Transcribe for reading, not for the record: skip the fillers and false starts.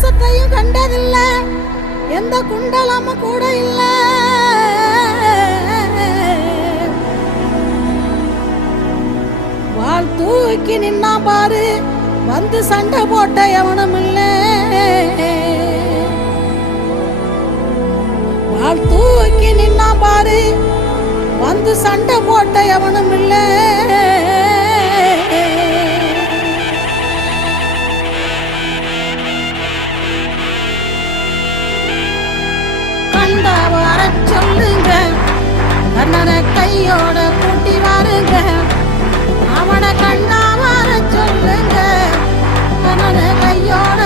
பாசத்தையும் கண்டதில்ல, எந்த குண்டலம கூட இல்ல. வாள் தூக்கி நின்னா பாரு, வந்து சண்டை போட்ட எவனும் இல்ல. வாள் தூக்கி நின்னா பாரு, வந்து சண்டை போட்ட எவனும் இல்ல. கண்ட வர சொல்லுங்க, கண்ணனை கையோட கூட்டி வாருங்க. அவனை கண்டா வர சொல்லுங்க, கண்ணனை கையோட